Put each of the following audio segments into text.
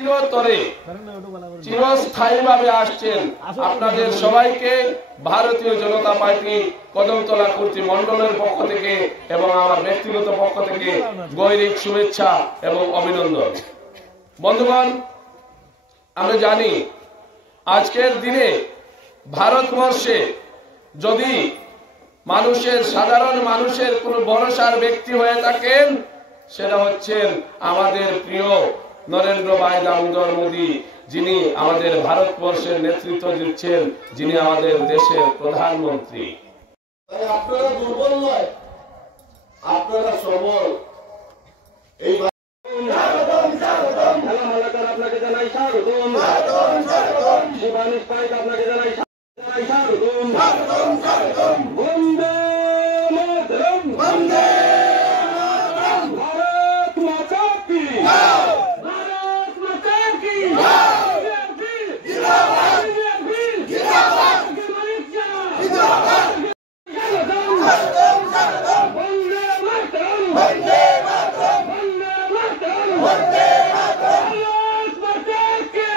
চিরতরে চিরস্থায়ীভাবে আসছেন। আপনাদের সবাইকে ভারতীয় জনতা পার্টি কদমতলা কর্তৃমণ্ডলের পক্ষ থেকে এবং আমার ব্যক্তিগত পক্ষ থেকে গৈরিক শুভেচ্ছা এবং অভিনন্দন। বন্ধুগণ, আমরা জানি আজকের দিনে ভারতবর্ষে যদি সাধারণ মানুষের কোন ভরসার ব্যক্তি হয়ে থাকেন, সেটা হচ্ছেন আমাদের প্রিয় নরেন্দ্র ভাই দামোদর মোদী, যিনি আমাদের ভারতবর্ষের নেতৃত্ব দিচ্ছেন, যিনি আমাদের দেশের প্রধানমন্ত্রী। আপনারা দুর্বল নয়, আপনারা সবল। এই আপনাকে জানাই স্বাগতম, শিবানীশ পাইক আপনাকে জানাই স্বাগতম। বন্দে মাতরম, বন্দে ভারত মাতা কি, ভারত মাতা কি, জিন্দাবাদ জিন্দাবাদ জিন্দাবাদ। বন্দে মাতরম, বন্দে মাতরম, বন্দে মাতরম, বন্দে মাতরম। ভারত মাতা কি,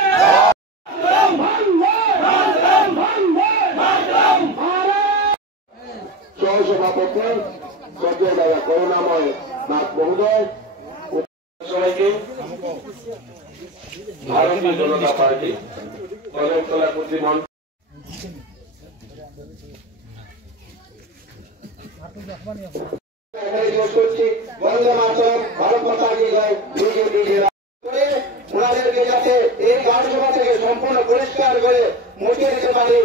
সহসভাপতি শ্রদ্ধেয় দাদা করুণাময় নাথ মহোদয়, সবাইকে ভারতীয় জনতা পার্টি কদমতলা কর্তৃমণ্ডল বন্দে মাতরম, ভারত মাতা কি জয়। ওনাদেরকে যাতে এই রাজ্যসভা থেকে সম্পূর্ণ পরিষ্কার করে মুছিয়ে দিতে পারি,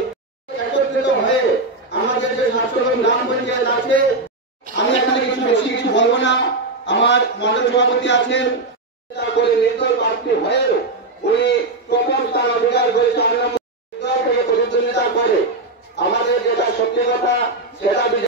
একত্রিত হয়ে আমাদের যে শাসন গ্রাম পঞ্চায়েত আছে, আমি এখানে বেশি কিছু বলবো না। আমার মন্ডল সভাপতি আছেন, তারপরে নির্দল প্রার্থী হয়ে উনি প্রথম স্থান অধিকার করে 4 নম্বর থেকে প্রতিদ্বন্দ্বিতা করে। আমাদের যেটা সত্যি কথা সেটা